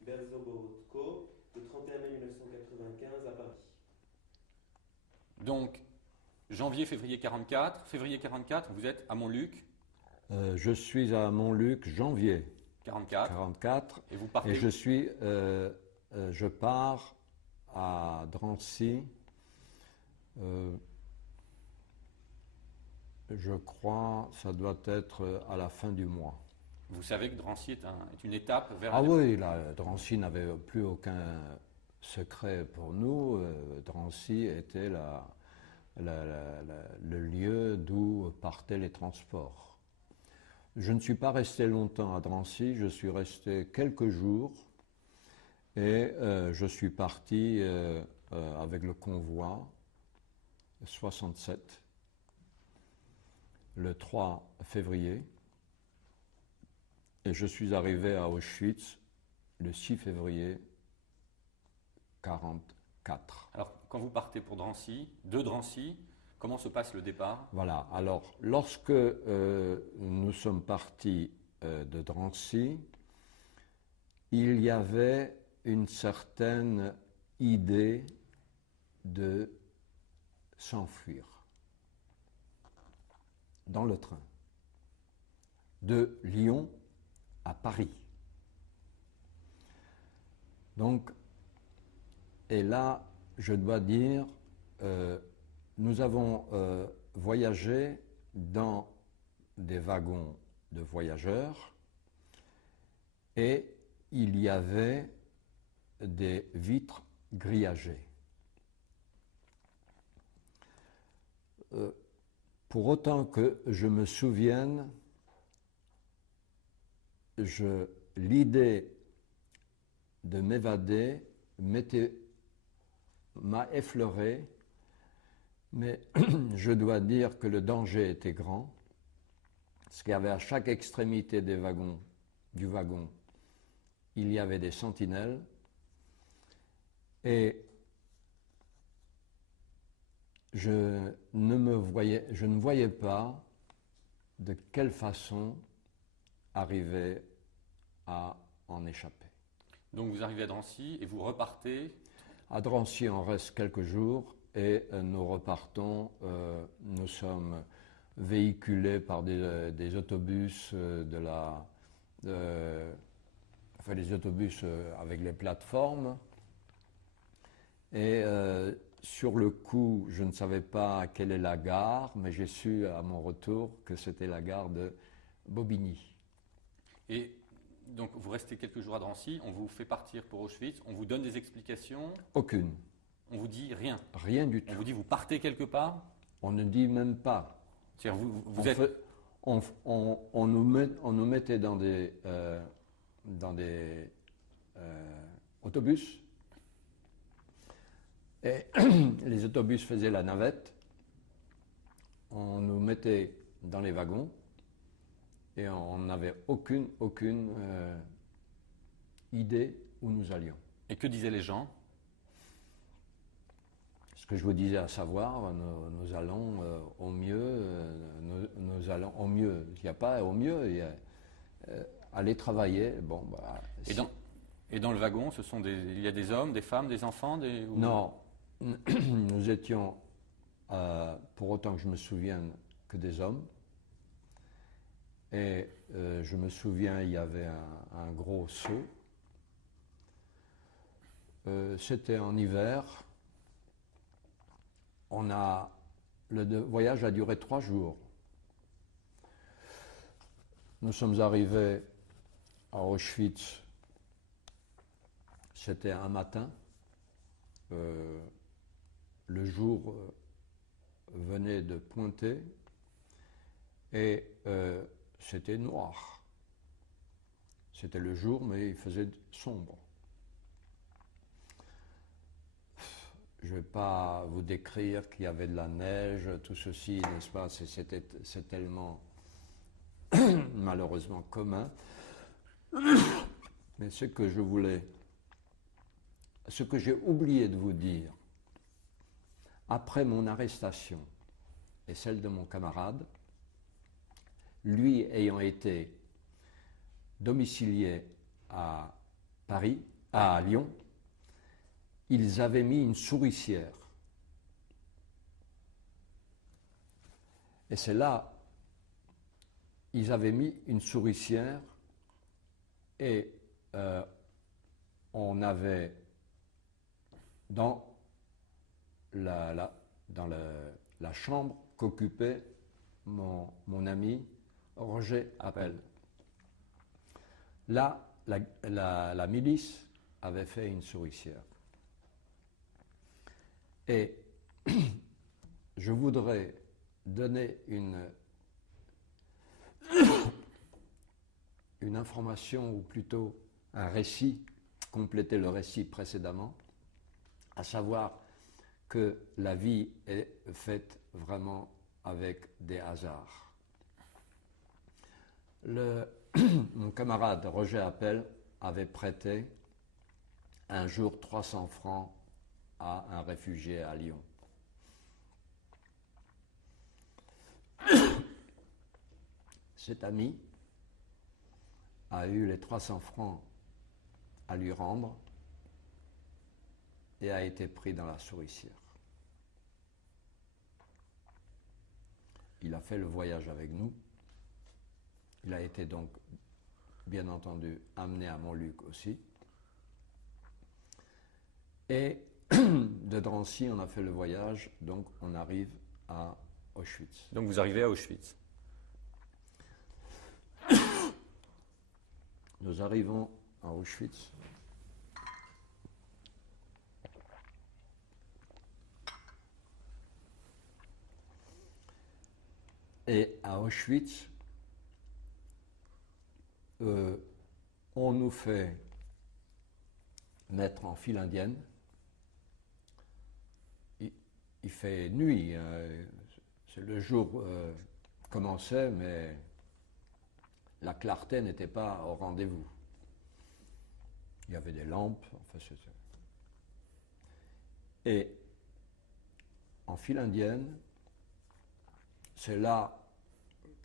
Berzoborotko, le 31 mai 1995 à Paris. Donc, janvier, février 44. Février 44, vous êtes à Montluc. Je suis à Montluc, janvier 44. 44. Et vous partez Et je pars à Drancy. Je crois ça doit être à la fin du mois. Vous savez que Drancy est une étape vers... Ah oui, là, Drancy n'avait plus aucun secret pour nous. Drancy était le lieu d'où partaient les transports. Je ne suis pas resté longtemps à Drancy, je suis resté quelques jours et je suis parti avec le convoi 67 le 3 février et je suis arrivé à Auschwitz le 6 février 44. Alors, quand vous partez pour Drancy, de Drancy, comment se passe le départ? Voilà, alors lorsque nous sommes partis de Drancy, il y avait une certaine idée de s'enfuir dans le train, de Lyon à Paris. Donc, et là, je dois dire, nous avons voyagé dans des wagons de voyageurs et il y avait des vitres grillagées. Pour autant que je me souvienne, l'idée de m'évader m'a effleuré, mais je dois dire que le danger était grand, parce qu'il y avait à chaque extrémité du wagon, il y avait des sentinelles, et je ne voyais pas de quelle façon arriver à en échapper. Donc vous arrivez à Drancy et vous repartez? À Drancy, on reste quelques jours et nous repartons. Nous sommes véhiculés par des autobus des autobus avec les plateformes. Et sur le coup, je ne savais pas quelle est la gare, mais j'ai su à mon retour que c'était la gare de Bobigny. Et donc vous restez quelques jours à Drancy, on vous fait partir pour Auschwitz, on vous donne des explications? Aucune. On vous dit rien? Rien du tout. On vous dit vous partez quelque part? On ne dit même pas. C'est-à-dire on nous mettait dans des autobus et les autobus faisaient la navette. On nous mettait dans les wagons et on n'avait aucune idée où nous allions. Et que disaient les gens? Ce que je vous disais, à savoir, nous allons au mieux, nous allons au mieux. Il n'y a pas au mieux, il y a aller travailler. Bon, bah, et dans le wagon, il y a des hommes, des femmes, des enfants Non, nous étions, pour autant que je me souvienne, que des hommes. Et je me souviens, il y avait un gros seau. C'était en hiver. Le voyage a duré 3 jours. Nous sommes arrivés à Auschwitz. C'était un matin. Le jour venait de pointer et c'était noir. C'était le jour, mais il faisait sombre. Je ne vais pas vous décrire qu'il y avait de la neige, tout ceci, n'est-ce pas? C'est tellement malheureusement commun. Mais ce que j'ai oublié de vous dire, après mon arrestation et celle de mon camarade, lui ayant été domicilié à Paris, à Lyon, ils avaient mis une souricière. Et c'est là, ils avaient mis une souricière et on avait dans la chambre qu'occupait mon ami Roger Appel. Là, la milice avait fait une souricière. Et je voudrais donner une information, ou plutôt un récit, compléter le récit précédemment, à savoir que la vie est faite vraiment avec des hasards. Mon camarade Roger Appel avait prêté un jour 300 francs à un réfugié à Lyon. Cet ami a eu les 300 francs à lui rendre et a été pris dans la souricière. Il a fait le voyage avec nous. Il a été donc, bien entendu, amené à Montluc aussi. Et de Drancy, on a fait le voyage, donc on arrive à Auschwitz. Donc vous arrivez à Auschwitz. Nous arrivons à Auschwitz. Et à Auschwitz, on nous fait mettre en file indienne. Il fait nuit, le jour commençait, mais la clarté n'était pas au rendez-vous. Il y avait des lampes, enfin, et en file indienne, c'est là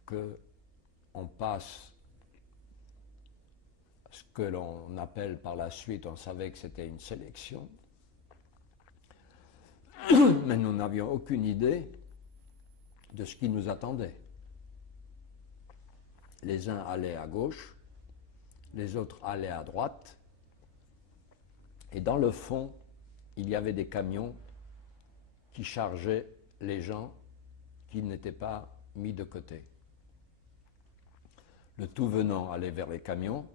qu'on passe ce que l'on appelle par la suite, on savait que c'était une sélection, mais nous n'avions aucune idée de ce qui nous attendait. Les uns allaient à gauche, les autres allaient à droite, et dans le fond, il y avait des camions qui chargeaient les gens qui n'étaient pas mis de côté. Le tout venant allait vers les camions,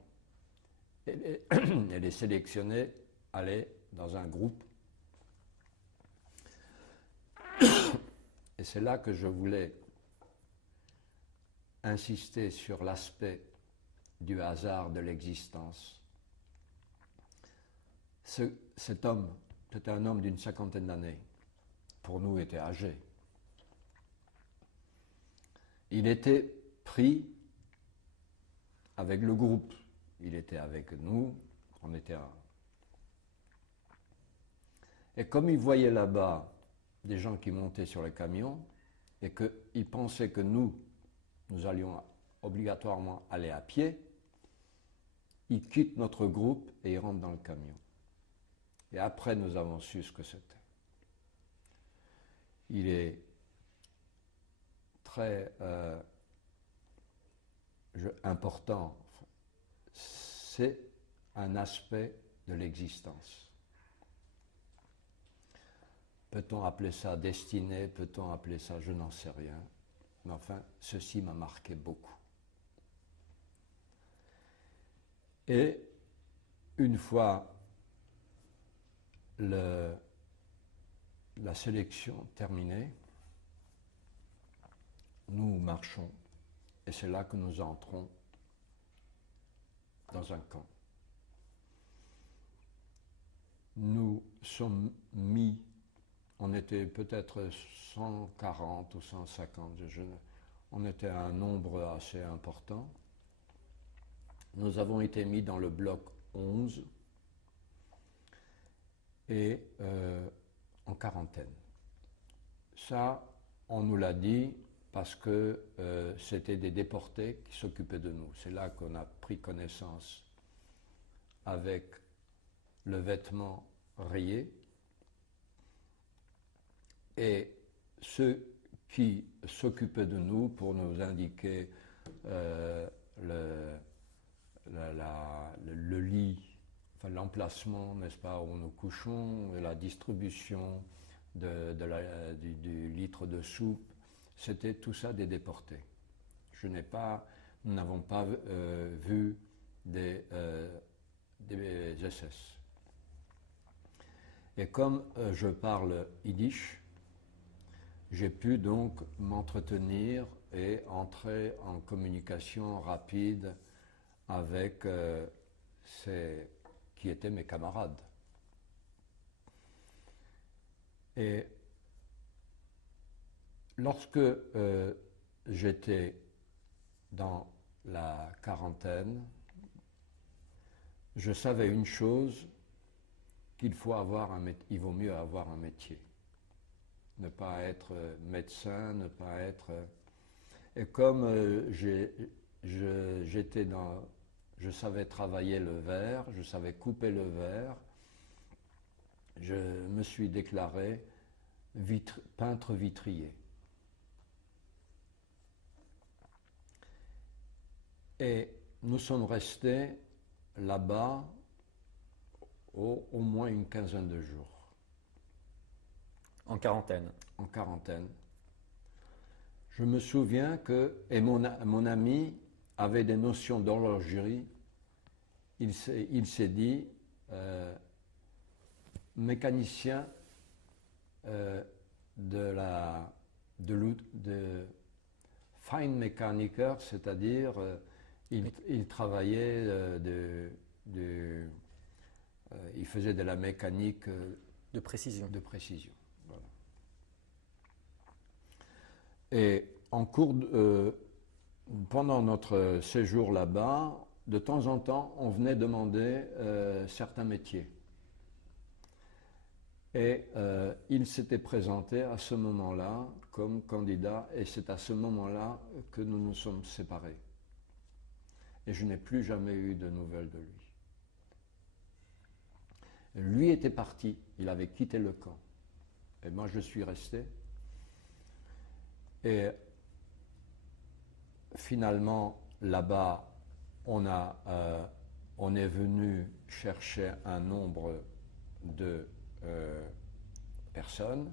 et les sélectionnés allaient dans un groupe. Et c'est là que je voulais insister sur l'aspect du hasard de l'existence. Cet homme, c'était un homme d'une 50aine d'années, pour nous était âgé. Il était pris avec le groupe, il était avec nous, on était et comme il voyait là-bas des gens qui montaient sur les camions et qu'il pensait que nous allions obligatoirement aller à pied, il quitte notre groupe et il rentre dans le camion. Et après, nous avons su ce que c'était. Il est très important. C'est un aspect de l'existence. Peut-on appeler ça destinée? Peut-on appeler ça je n'en sais rien? Mais enfin, ceci m'a marqué beaucoup. Et une fois la sélection terminée, nous marchons et c'est là que nous entrons dans un camp. Nous sommes mis, on était peut-être 140 ou 150, on était un nombre assez important. Nous avons été mis dans le bloc 11 et en quarantaine. Ça, on nous l'a dit parce que c'était des déportés qui s'occupaient de nous. C'est là qu'on a pris connaissance avec le vêtement rayé. Et ceux qui s'occupaient de nous pour nous indiquer le lit, enfin l'emplacement, n'est-ce pas, où nous couchons, la distribution du litre de soupe, c'était tout ça des déportés. Nous n'avons pas vu des SS. Et comme je parle yiddish, j'ai pu donc m'entretenir et entrer en communication rapide avec qui étaient mes camarades. Et lorsque j'étais dans la quarantaine, je savais une chose, qu'il il vaut mieux avoir un métier. Ne pas être médecin, ne pas être... Et comme je savais travailler le verre, je savais couper le verre, je me suis déclaré peintre vitrier. Et nous sommes restés là-bas au moins une quinzaine de jours. En quarantaine. En quarantaine. Je me souviens et mon ami avait des notions d'horlogerie. Il s'est dit, mécanicien de Feinmechaniker, c'est-à-dire il travaillait il faisait de la mécanique de précision. Voilà. Et pendant notre séjour là-bas, de temps en temps, on venait demander certains métiers. Et il s'était présenté à ce moment-là comme candidat, et c'est à ce moment-là que nous nous sommes séparés. Et je n'ai plus jamais eu de nouvelles de lui. Lui était parti, il avait quitté le camp. Et moi, je suis resté. Et finalement, là-bas, on est venu chercher un nombre de personnes.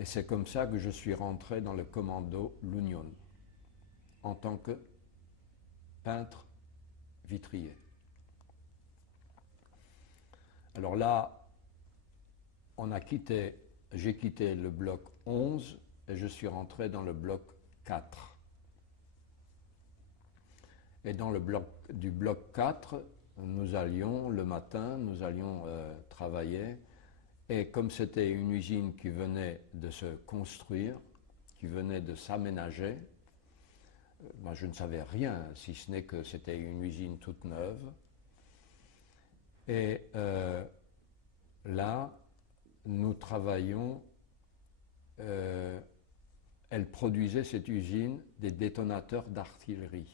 Et c'est comme ça que je suis rentré dans le commando l'Union, en tant que peintre vitrier. Alors là, j'ai quitté le bloc 11 et je suis rentré dans le bloc 4. Et dans du bloc 4, le matin, nous allions travailler. Et comme c'était une usine qui venait de se construire, qui venait de s'aménager, moi je ne savais rien, si ce n'est que c'était une usine toute neuve. Et là, nous travaillions, elle produisait, cette usine, des détonateurs d'artillerie.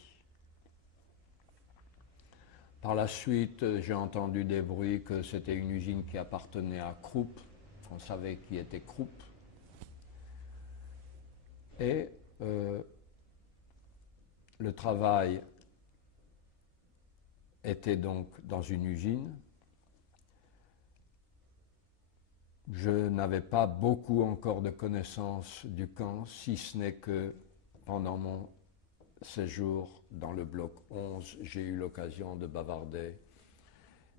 Par la suite, j'ai entendu des bruits que c'était une usine qui appartenait à Krupp. On savait qui était Krupp. Et le travail était donc dans une usine. Je n'avais pas beaucoup encore de connaissances du camp, si ce n'est que pendant mon séjour dans le bloc 11, j'ai eu l'occasion de bavarder.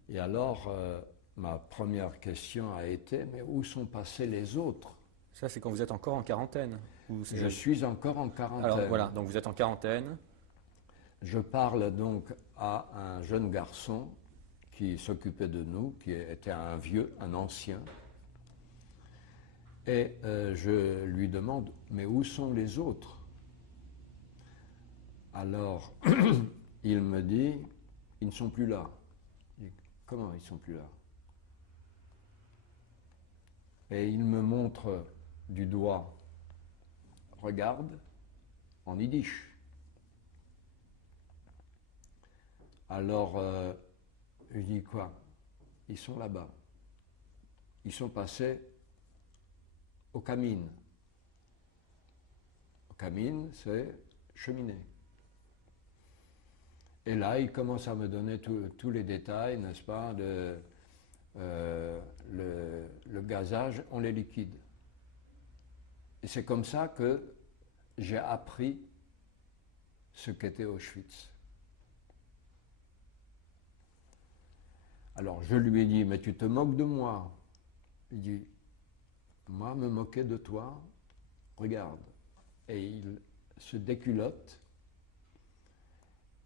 Et alors, ma première question a été, mais où sont passés les autres? Ça, c'est quand vous êtes encore en quarantaine? Je suis encore en quarantaine. Alors voilà, donc vous êtes en quarantaine. Je parle donc à un jeune garçon qui s'occupait de nous, qui était un ancien. Et je lui demande, mais où sont les autres? Alors, il me dit, ils ne sont plus là. Je dis, comment ils ne sont plus là? Et il me montre du doigt, regarde, en yiddish. Alors, je dis quoi? ils sont là-bas. Ils sont passés au Kamine. Au Kamine, c'est cheminée. Et là, il commence à me donner tous les détails, n'est-ce pas, le gazage, on les liquide. Et c'est comme ça que j'ai appris ce qu'était Auschwitz. Alors je lui ai dit, mais tu te moques de moi. Il dit, moi me moquer de toi, regarde. Et il se déculotte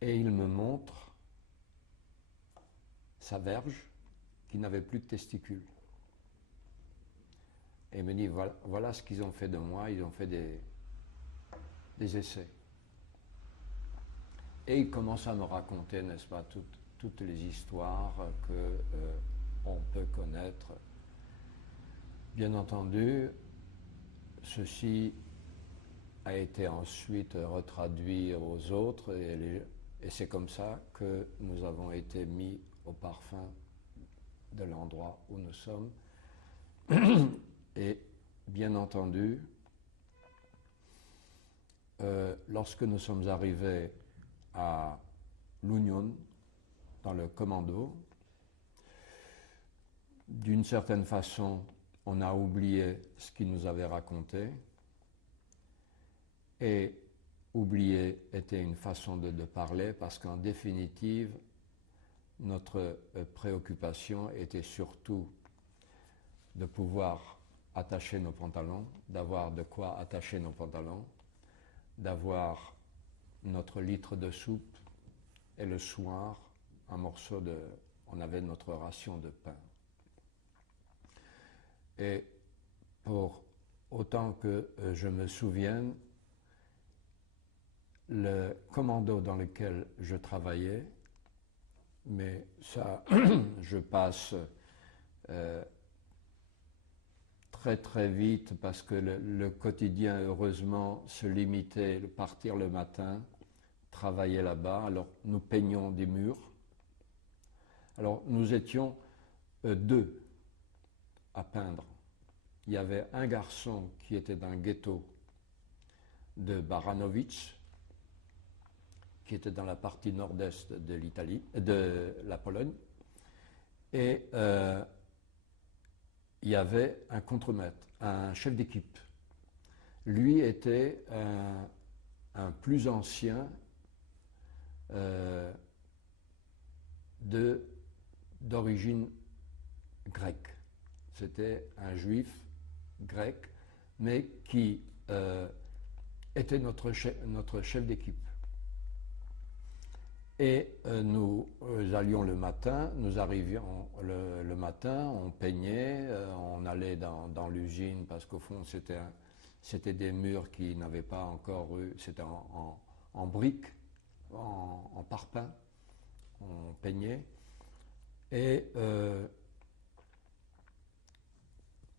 et il me montre sa verge qui n'avait plus de testicules. Et il me dit, voilà ce qu'ils ont fait de moi, ils ont fait des essais. Et il commence à me raconter, n'est-ce pas, toutes les histoires qu'on peut connaître. Bien entendu, ceci a été ensuite retraduit aux autres et c'est comme ça que nous avons été mis au parfum de l'endroit où nous sommes. Et bien entendu, lorsque nous sommes arrivés à l'Union, dans le commando, d'une certaine façon, on a oublié ce qu'il nous avait raconté, et oublier était une façon de parler, parce qu'en définitive, notre préoccupation était surtout de pouvoir attacher nos pantalons, d'avoir de quoi attacher nos pantalons, d'avoir notre litre de soupe et le soir, on avait notre ration de pain. Et pour autant que je me souvienne, le commando dans lequel je travaillais, mais ça, je passe très très vite parce que le quotidien, heureusement, se limitait à partir le matin, travailler là-bas. Alors nous peignions des murs. Alors nous étions deux à peindre. Il y avait un garçon qui était d'un ghetto de Baranovic, qui était dans la partie nord-est de l'Italie, de la Pologne, et il y avait un contremaître, un chef d'équipe. Lui était un plus ancien d'origine grecque. C'était un juif grec, mais qui était notre chef d'équipe. Et nous allions le matin, nous arrivions le matin, on peignait, on allait dans l'usine parce qu'au fond c'était des murs qui n'avaient pas encore eu, c'était en briques, en parpaing, on peignait. Et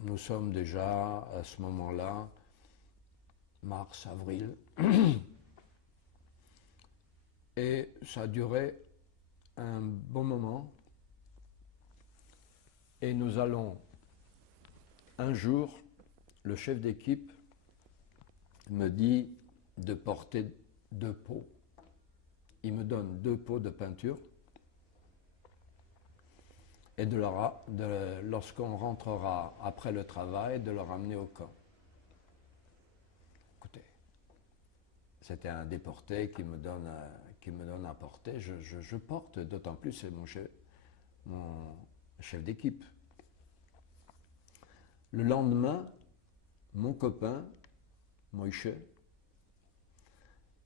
nous sommes déjà à ce moment-là, mars, avril. Et ça a duré un bon moment. Et nous allons, un jour, le chef d'équipe me dit de porter 2 pots. Il me donne 2 pots de peinture. Et lorsqu'on rentrera après le travail, de le ramener au camp. Écoutez, c'était un déporté qui me donne à porter. Je porte, d'autant plus c'est mon chef d'équipe. Le lendemain, mon copain, Moïse,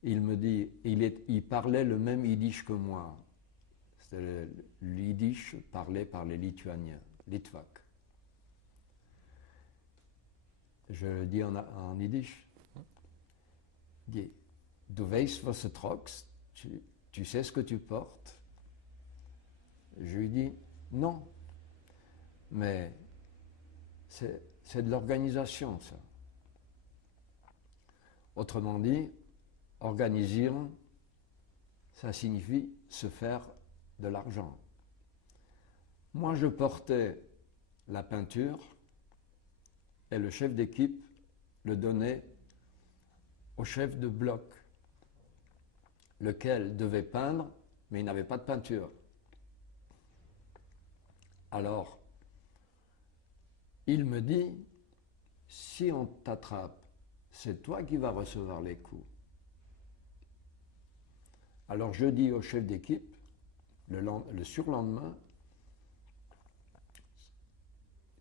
il me dit, il parlait le même yiddish que moi. C'était le yiddish parlé par les Lituaniens, Litvak. Je le dis en yiddish. Il dit, du weißt, was du tragst? Tu sais ce que tu portes? Je lui dis, non. Mais c'est de l'organisation, ça. Autrement dit, organiser, ça signifie se faire de l'argent. Moi, je portais la peinture et le chef d'équipe le donnait au chef de bloc, lequel devait peindre, mais il n'avait pas de peinture. Alors, il me dit, si on t'attrape, c'est toi qui vas recevoir les coups. Alors je dis au chef d'équipe, le surlendemain,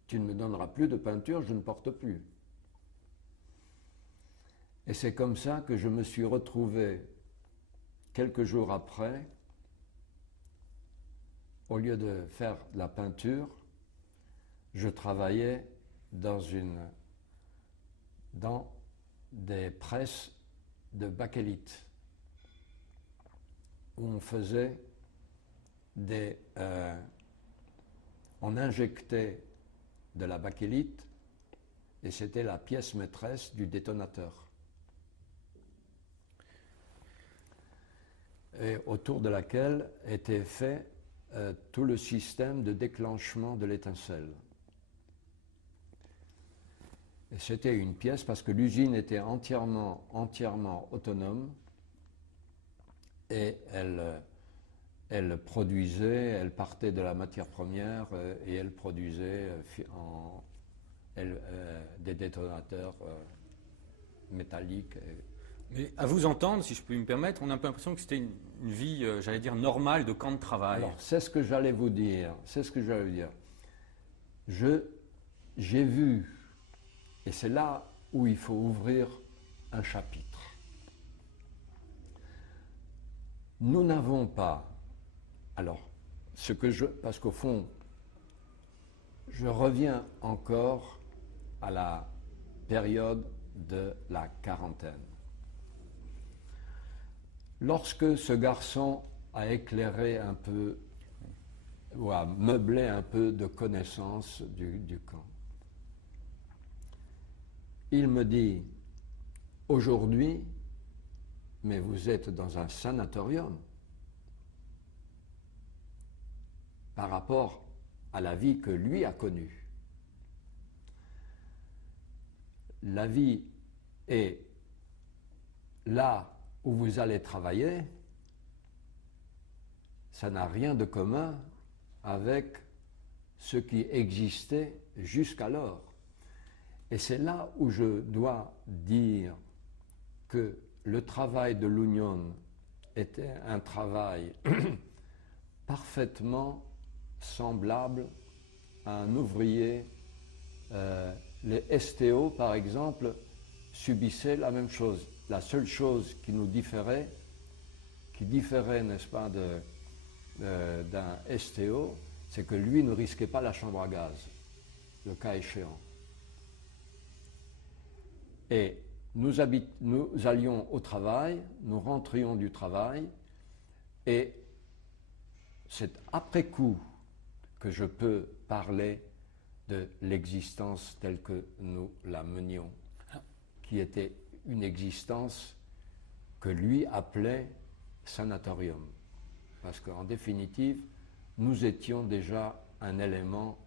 tu ne me donneras plus de peinture, je ne porte plus. Et c'est comme ça que je me suis retrouvé quelques jours après, au lieu de faire de la peinture, je travaillais dans des presses de bakélite où on faisait on injectait de la bakélite et c'était la pièce maîtresse du détonateur. Et autour de laquelle était fait tout le système de déclenchement de l'étincelle. Et c'était une pièce parce que l'usine était entièrement autonome et elle produisait, elle partait de la matière première et elle produisait des détonateurs métalliques. Mais à vous entendre, si je peux me permettre, on a un peu l'impression que c'était une vie, j'allais dire, normale de camp de travail. Alors, c'est ce que j'allais vous dire. J'ai vu, et c'est là où il faut ouvrir un chapitre. Nous n'avons pas, alors, parce qu'au fond, je reviens encore à la période de la quarantaine. Lorsque ce garçon a éclairé un peu, ou a meublé un peu de connaissances du camp, il me dit, aujourd'hui, mais vous êtes dans un sanatorium par rapport à la vie que lui a connue. La vie est là où vous allez travailler, ça n'a rien de commun avec ce qui existait jusqu'alors. Et c'est là où je dois dire que le travail de l'Union était un travail parfaitement semblable à un ouvrier. Les STO, par exemple, subissaient la même chose. La seule chose qui différait, n'est-ce pas, d'un STO, c'est que lui ne risquait pas la chambre à gaz, le cas échéant. Et nous allions au travail, nous rentrions du travail, et c'est après coup que je peux parler de l'existence telle que nous la menions, qui était une existence que lui appelait sanatorium. Parce qu'en définitive, nous étions déjà un élément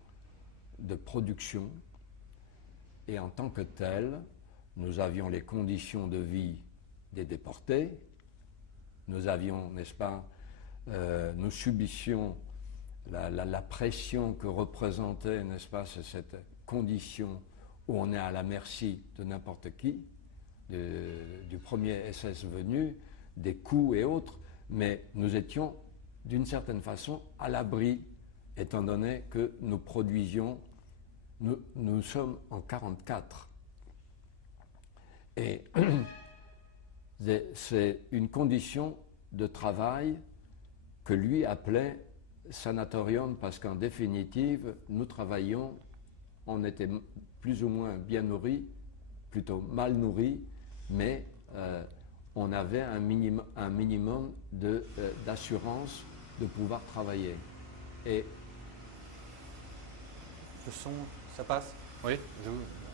de production et en tant que tel, nous avions les conditions de vie des déportés, nous avions, n'est-ce pas, nous subissions la pression que représentait, n'est-ce pas, cette condition où on est à la merci de n'importe qui, du premier SS venu, des coups et autres, mais nous étions d'une certaine façon à l'abri, étant donné que nous produisions, nous sommes en 1944. Et c'est une condition de travail que lui appelait sanatorium, parce qu'en définitive, nous travaillions, on était plus ou moins bien nourris, plutôt mal nourris, mais on avait un minimum d'assurance de pouvoir travailler. Et le son, ça passe? Oui,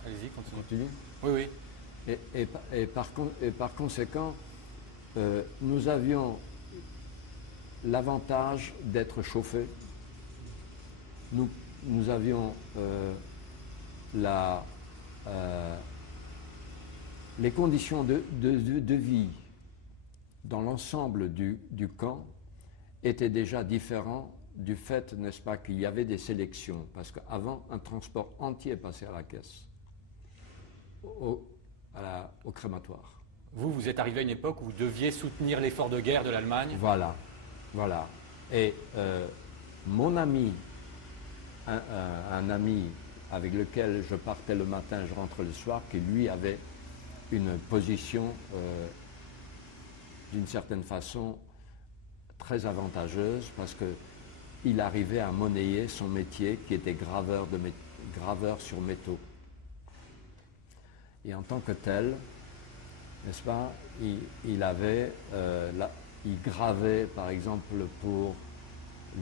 allez-y, continue. Oui, oui. Et par conséquent, nous avions l'avantage d'être chauffés nous avions les conditions de vie dans l'ensemble du camp étaient déjà différentes du fait, n'est-ce pas, qu'il y avait des sélections. Parce qu'avant, un transport entier passait à la caisse, au crématoire. Vous êtes arrivé à une époque où vous deviez soutenir l'effort de guerre de l'Allemagne. Voilà, voilà. Et mon ami, un ami avec lequel je partais le matin, je rentrais le soir, qui lui avait une position d'une certaine façon très avantageuse parce qu'il arrivait à monnayer son métier qui était graveur sur métaux. Et en tant que tel, n'est-ce pas, il gravait par exemple pour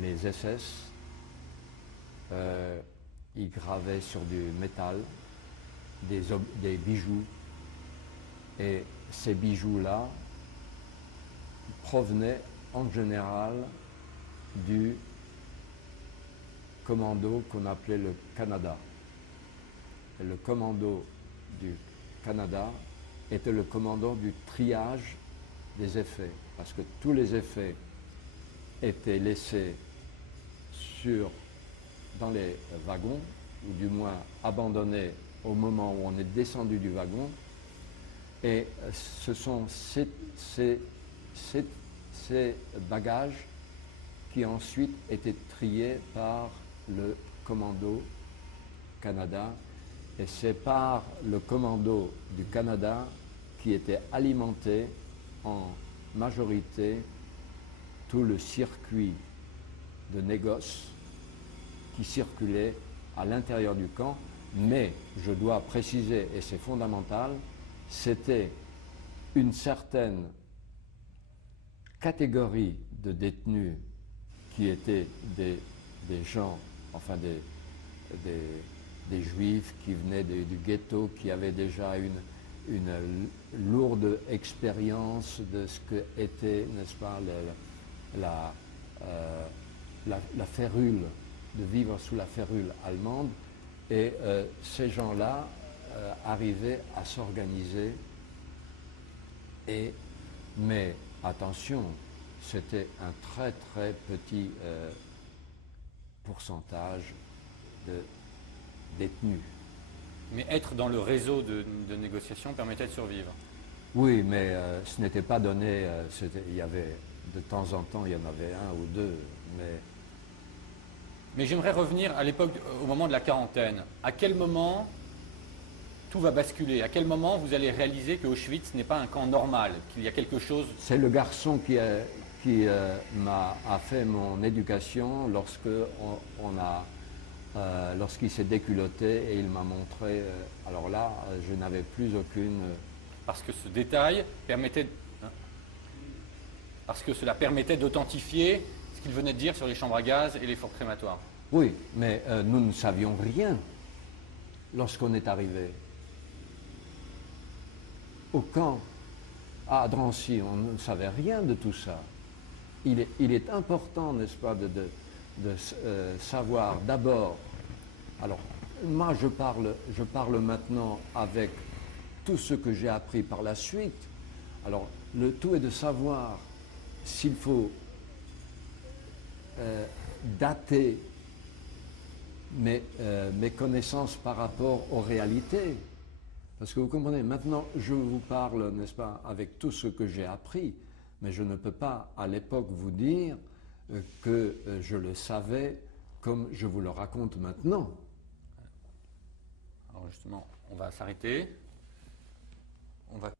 les SS, il gravait sur du métal, des bijoux. Et ces bijoux-là provenaient en général du commando qu'on appelait le Canada. Et le commando du Canada était le commando du triage des effets, parce que tous les effets étaient laissés dans les wagons, ou du moins abandonnés au moment où on est descendu du wagon. Et ce sont ces bagages qui ensuite étaient triés par le commando Canada. Et c'est par le commando du Canada qui était alimenté en majorité tout le circuit de négoce qui circulait à l'intérieur du camp. Mais je dois préciser, et c'est fondamental, c'était une certaine catégorie de détenus qui étaient des gens, enfin des juifs qui venaient du ghetto, qui avaient déjà une lourde expérience de ce que était, n'est-ce pas, la férule, de vivre sous la férule allemande. Et ces gens-là arrivaient à s'organiser. Mais attention, c'était un très très petit pourcentage de détenus. Mais être dans le réseau de négociation permettait de survivre. Oui, mais ce n'était pas donné. Il y avait de temps en temps, il y en avait un ou deux, Mais j'aimerais revenir à l'époque, au moment de la quarantaine. À quel moment tout va basculer? À quel moment vous allez réaliser que Auschwitz n'est pas un camp normal, qu'il y a quelque chose... C'est le garçon qui a fait mon éducation lorsqu'il s'est déculotté et il m'a montré. Alors là, je n'avais plus aucune... Parce que ce détail permettait... Parce que cela permettait d'authentifier ce qu'il venait de dire sur les chambres à gaz et les fours crématoires. Oui, mais nous ne savions rien lorsqu'on est arrivé. Au camp, à Drancy, on ne savait rien de tout ça. Il est important, n'est-ce pas, de savoir d'abord... Alors, moi, je parle maintenant avec tout ce que j'ai appris par la suite. Alors, le tout est de savoir s'il faut dater mes connaissances par rapport aux réalités. Parce que vous comprenez, maintenant je vous parle, n'est-ce pas, avec tout ce que j'ai appris, mais je ne peux pas à l'époque vous dire que je le savais comme je vous le raconte maintenant. Alors justement, on va s'arrêter. On va